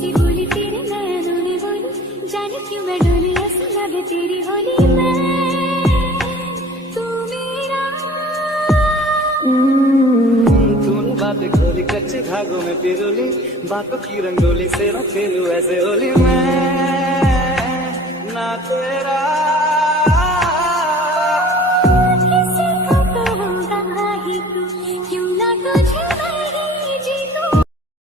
सी बोली तेरे नैनों ने बोली, जाने क्यों मैं डोली ऐसा लगे तेरी होली में तू मेरा। तूने बातें खोली कच्चे धागों में पिरोली, बातों की रंगोली से मैं खेलूं ऐसे होली मैं ना तेरा